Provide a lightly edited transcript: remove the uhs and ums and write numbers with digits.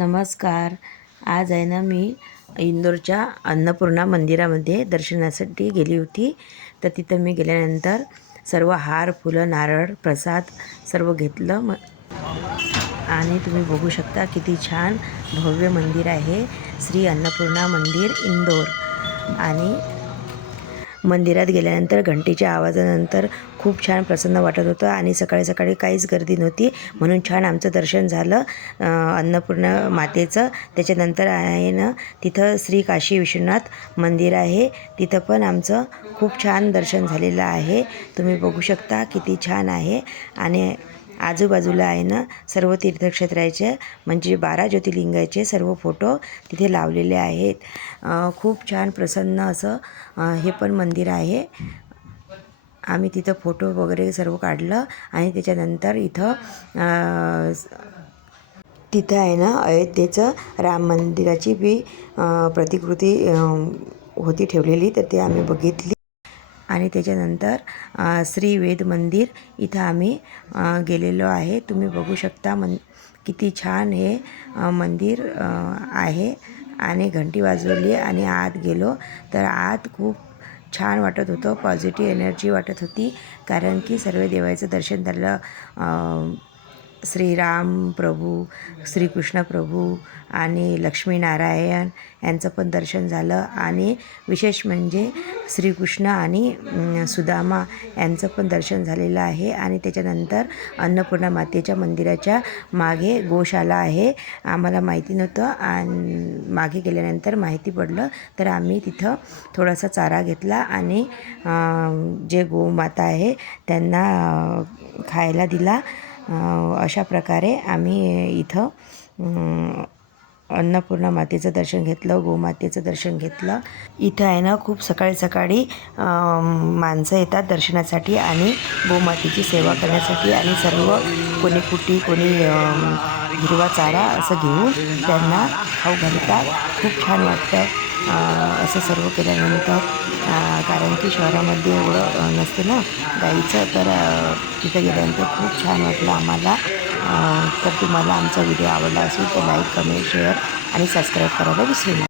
नमस्कार. आज आहे ना मी इंदोरच्या अन्नपूर्णा मंदिरामध्ये दर्शनासाठी गेली होती. तर तिथं मी गेल्यानंतर सर्व हार, फुलं, नारळ, प्रसाद सर्व घेतलं आणि तुम्ही बघू शकता किती छान भव्य मंदिर आहे. श्री अन्नपूर्णा मंदिर इंदोर. आणि मंदिरात गेल्यानंतर घंटेच्या आवाजानंतर खूप छान प्रसन्न वाटत होतं आणि सकाळी सकाळी काहीच गर्दी नव्हती, म्हणून छान आमचं दर्शन झालं अन्नपूर्णा मातेचं. त्याच्यानंतर आहे ना तिथं श्री काशी विश्वनाथ मंदिर आहे, तिथं पण आमचं खूप छान दर्शन झालेलं आहे. तुम्ही बघू शकता किती छान आहे. आणि आजूबाजूला आहे ना सर्व तीर्थक्षेत्राचे म्हणजे 12 ज्योतिर्लिंगाचे सर्व फोटो तिथे लावलेले आहेत. खूप छान प्रसन्न असं हे पण मंदिर आहे. आम्ही तिथं फोटो वगैरे सर्व काढलं आणि त्याच्यानंतर तिथं आहे ना अयोध्येचं राम मंदिराची बी प्रतिकृती होती ठेवलेली, तर ते आम्ही बघितली. आणि त्याच्यानंतर श्री वेद मंदिर इथं आम्ही गेलेलो आहे. तुम्ही बघू शकता किती छान हे मंदिर आहे. आणि घंटी वाजवली आणि आत गेलो तर आत खूप छान वाटत होतं, पॉझिटिव्ह एनर्जी वाटत होती, कारण की सर्व देवाचं दर्शन झालं. श्रीराम प्रभू, श्रीकृष्ण प्रभू आणि लक्ष्मीनारायण यांचं पण दर्शन झालं. आणि विशेष म्हणजे श्रीकृष्ण आणि सुदामा यांचं पण दर्शन झालेलं आहे. आणि त्याच्यानंतर अन्नपूर्णा मातेच्या मंदिराच्या मागे गोशाला आहे. आम्हाला माहिती नव्हतं आणि मागे गेल्यानंतर माहिती पडलं, तर आम्ही तिथं थोडासा चारा घेतला आणि जे गोमाता आहे त्यांना खायला दिला. अशा प्रकारे आम्ही इथं अन्नपूर्णा मातेचं दर्शन घेतलं, गोमातेचं दर्शन घेतलं. इथं आहे ना खूप सकाळी सकाळी माणसं येतात दर्शनासाठी आणि गोमातेची सेवा करण्यासाठी. आणि सर्व कोणी कुटी, कोणी हिरवा चारा असं घेऊन त्यांना खाऊ घालतात. खूप छान वाटतं असं सर्व केल्यानंतर, कारण की शहरामध्ये एवढं नसते ना गाईचं. तर तिथं गेल्यानंतर खूप छान वाटलं आम्हाला. तर तुम्हाला आमचा व्हिडिओ आवडला असेल तर लाईक, कमेंट, शेअर आणि सबस्क्राईब करायला विसरू नका.